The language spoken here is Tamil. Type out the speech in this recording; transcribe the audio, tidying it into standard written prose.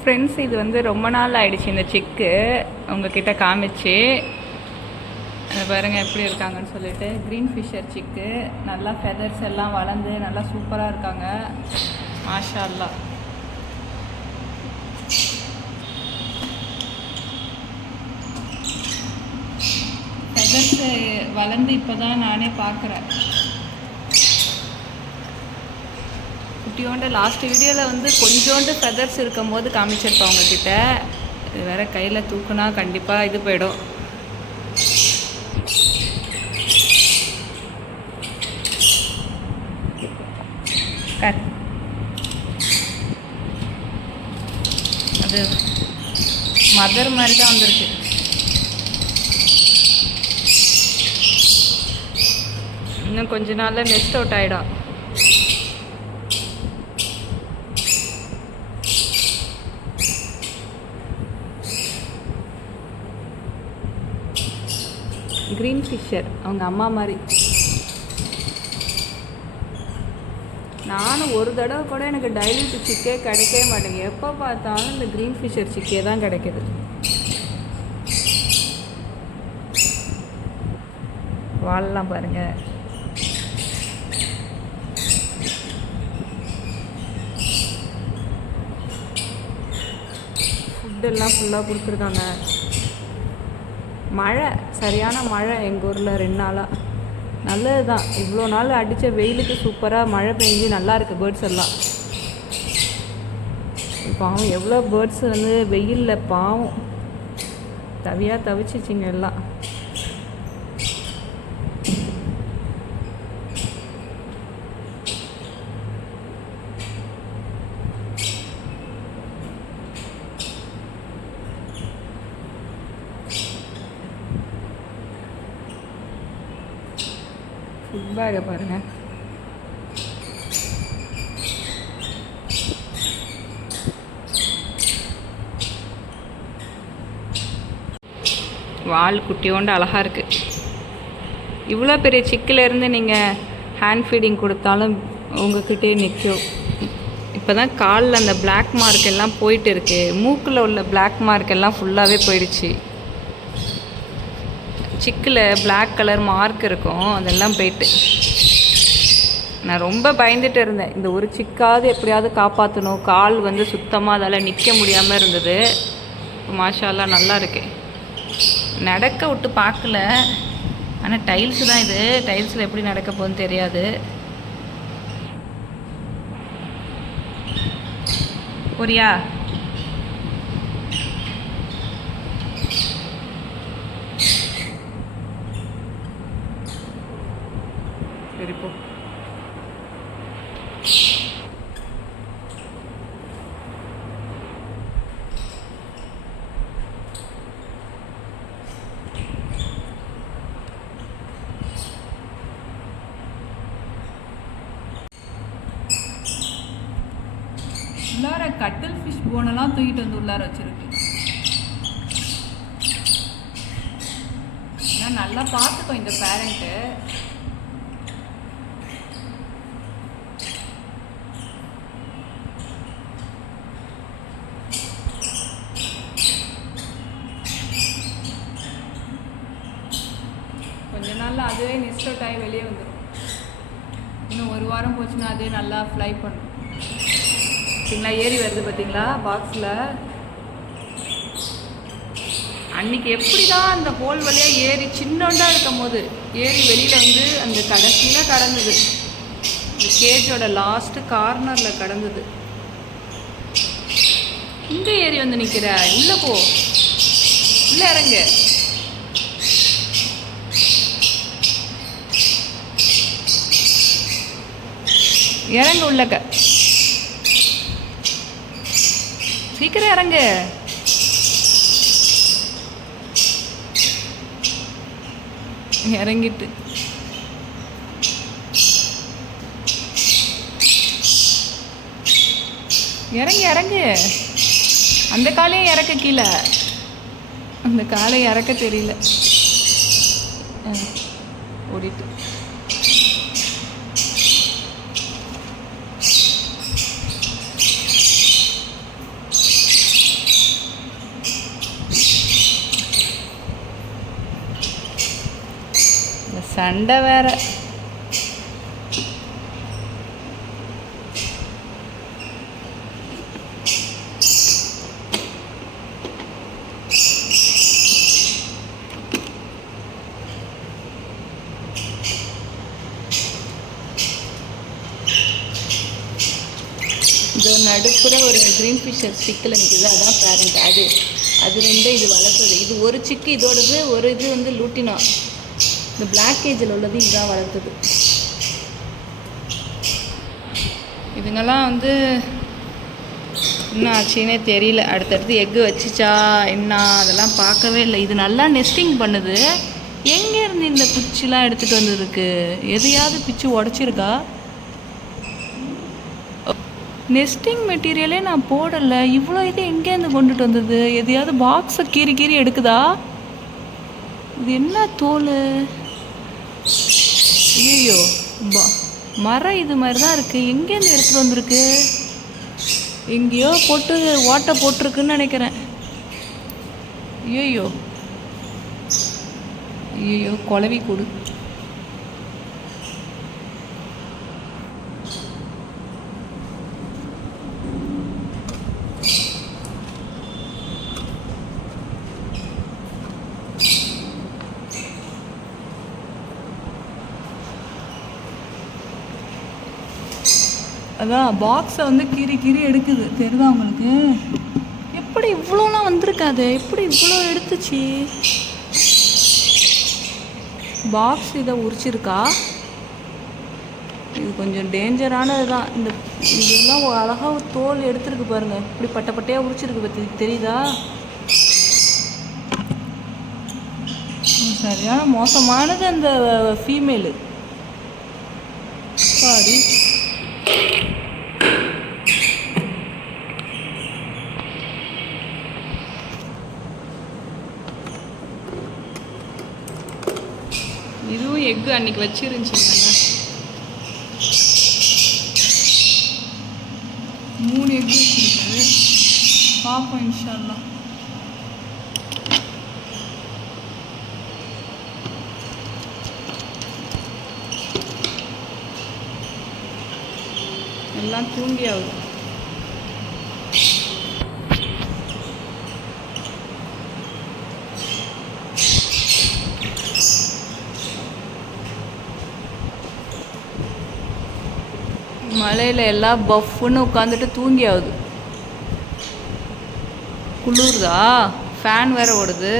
ஃப்ரெண்ட்ஸ், இது வந்து ரொம்ப நாள் ஆயிடுச்சு இந்த சிக்கு உங்ககிட்ட காமிச்சு. பாருங்கள் எப்படி இருக்காங்கன்னு சொல்லிட்டு. க்ரீன் ஃபிஷர் சிக்கு, நல்லா ஃபெதர்ஸ் எல்லாம் வளர்ந்து நல்லா சூப்பராக இருக்காங்க. மாஷா அல்லா. ஃபெதர்ஸு வளர்ந்து இப்போ தான் நானே பார்க்குறேன். குட்டியோண்டு லாஸ்ட் வீடியோவில் வந்து கொஞ்சோண்டு ஃபெதர்ஸ் இருக்கும் போது காமிச்சிருப்பேன் உங்ககிட்ட. இது வேறு கையில் தூக்குனா கண்டிப்பாக இது போயிடும். அது மதர் மாதிரி தான் வந்திருக்கு. இன்னும் கொஞ்ச நாளில் நெஸ்ட் அவுட் ஆகிடும். க்ரீன் ஃபிஷர் அவங்க அம்மா மாதிரி. நானும் ஒரு தடவை கூட எனக்கு டைல்யூட் சிக்கே கிடைக்கவே மாட்டேங்க. எப்போ பார்த்தாலும் இந்த க்ரீன் ஃபிஷர் சிக்கே தான் கிடைக்கிது. வாழலாம் பாருங்கள். ஃபுட்டெல்லாம் ஃபுல்லாக கொடுத்துருக்காங்க. மழை, சரியான மழை எங்கள் ஊரில் 2 நாளாக. நல்லது தான், இவ்வளோ நாள் அடித்த வெயிலுக்கு சூப்பராக மழை பெஞ்சு நல்லாயிருக்கு. பேர்ட்ஸ் எல்லாம் பாவம், எவ்வளோ பேர்ட்ஸ் வந்து வெயிலில் பாவம் தவிச்சிச்சிங்க எல்லாம். ஃபுட் பேக்கை பாருங்கள். வால் குட்டியோண்டு அழகாக இருக்குது. இவ்வளோ பெரிய சிக்கிலேருந்து நீங்கள் ஹேண்ட் ஃபீடிங் கொடுத்தாலும் உங்ககிட்டே நிற்கும். இப்போ தான் காலில் அந்த பிளாக் மார்க் எல்லாம் போயிட்டு இருக்குது. மூக்கில் உள்ள பிளாக் மார்க் எல்லாம் ஃபுல்லாகவே போயிடுச்சு. சிக்கில் பிளாக் கலர் மார்க் இருக்கும், அதெல்லாம் போயிட்டு. நான் ரொம்ப பயந்துட்டு இருந்தேன். இந்த ஒரு சிக்காவது எப்படியாவது காப்பாற்றணும். கால் வந்து சுத்தமாக அதால் நிற்க முடியாமல் இருந்தது. மாஷா அல்லா நல்லா இருக்கு. நடக்க விட்டு பார்க்கல, ஆனால் டைல்ஸு தான் இது. டைல்ஸில் எப்படி நடக்க போகுதுன்னு தெரியாது. போறியா? சரி போ. உள்ளார கட்டில் ஃபிஷ் போனெல்லாம் தூக்கிட்டு வந்து உள்ளார வச்சிருக்கு. நல்லா பார்த்துக்கோ இந்த பேரண்ட்டு. கொஞ்ச நாளில் அதுவே நெஸ்ட் அவுட் ஆகி வெளியே வந்துடும். இன்னும் 1 வாரம் போச்சுன்னா அதே நல்லா ஃப்ளை பண்ணும். பார்த்தீங்களா, ஏறி வருது பார்த்தீங்களா பாக்ஸில். அன்றைக்கி எப்படி தான் அந்த ஹோல் வழியாக ஏறி சின்னோண்டாக இருக்கும் போது ஏறி வெளியில் வந்து அந்த கடைசியில் கடந்தது. இந்த கேஜோட லாஸ்ட்டு கார்னரில் கடந்தது. இங்கே ஏறி வந்து நிற்கிற, உள்ளே போ, உள்ளே இறங்க. இறங்க உள்ளக்க, சீக்கிரம் இறங்கு. இறங்கிட்டு இறங்கி இறங்கு. அந்த காலையும் இறக்க, கீழே அந்த காலை இறக்க தெரியல. ஓடிட்டு சண்டை வேற. இது நடுப்புற ஒரு க்ரீன் ஃபிஷர் ஸ்டிக்கில் நிற்குது, அதான் பேரண்ட். அது ரெண்டும் இது வளர்க்குறது. இது ஒரு சிக்கு இதோடது, ஒரு இது வந்து லூட்டினா. இந்த பிளாக் கேஜில் உள்ளது இதுதான் வளர்த்துது. இதுங்கெல்லாம் வந்து என்ன ஆச்சுன்னே தெரியல. அடுத்தடுத்து எக்கு வச்சுச்சா என்ன அதெல்லாம் பார்க்கவே இல்லை. இது நல்லா நெஸ்டிங் பண்ணுது. எங்கேருந்து இந்த குச்சிலாம் எடுத்துகிட்டு வந்ததுக்கு? எதையாவது பிச்சு உடச்சிருக்கா? நெஸ்டிங் மெட்டீரியலே நான் போடலை. இவ்வளோ இது எங்கேருந்து கொண்டுட்டு வந்தது? எதையாவது பாக்ஸை கீறி எடுக்குதா? இது என்ன தோல்? ஐயோ, மரம் இது மாதிரி தான் இருக்குது. எங்கேருந்து எடுத்துகிட்டு வந்திருக்கு? எங்கேயோ போட்டு ஓட்டை போட்டிருக்குன்னு நினைக்கிறேன். ஐயோ குழவி கொடு. அதான் பாக்ஸை வந்து கீறி எடுக்குது. தெரியுதா உங்களுக்கு? எப்படி இவ்வளோலாம் வந்திருக்காது? எப்படி இவ்வளோ எடுத்துச்சு? பாக்ஸ் இதை உரிச்சிருக்கா? இது கொஞ்சம் டேஞ்சரானது தான். இதெல்லாம் அழகாக தோல் எடுத்துருக்கு பாருங்கள். இப்படி பட்டையாக உரிச்சிருக்கு பற்றி தெரியுதா? சரியான மோசமானது அந்த ஃபீமேலு. சாரி, இதுவும் எக்கு அன்னைக்கு வச்சிருந்துச்சிங்க. 3 எக்கு வச்சிருக்காரு. பார்ப்போம் இன்ஷா அல்லாஹ். எல்லாம் தூங்கி ஆகுது. மழையில் எல்லாம் பஃப்னு உட்காந்துட்டு தூங்கி ஆகுது. குளிருதா? ஃபேன் வேறு ஓடுது.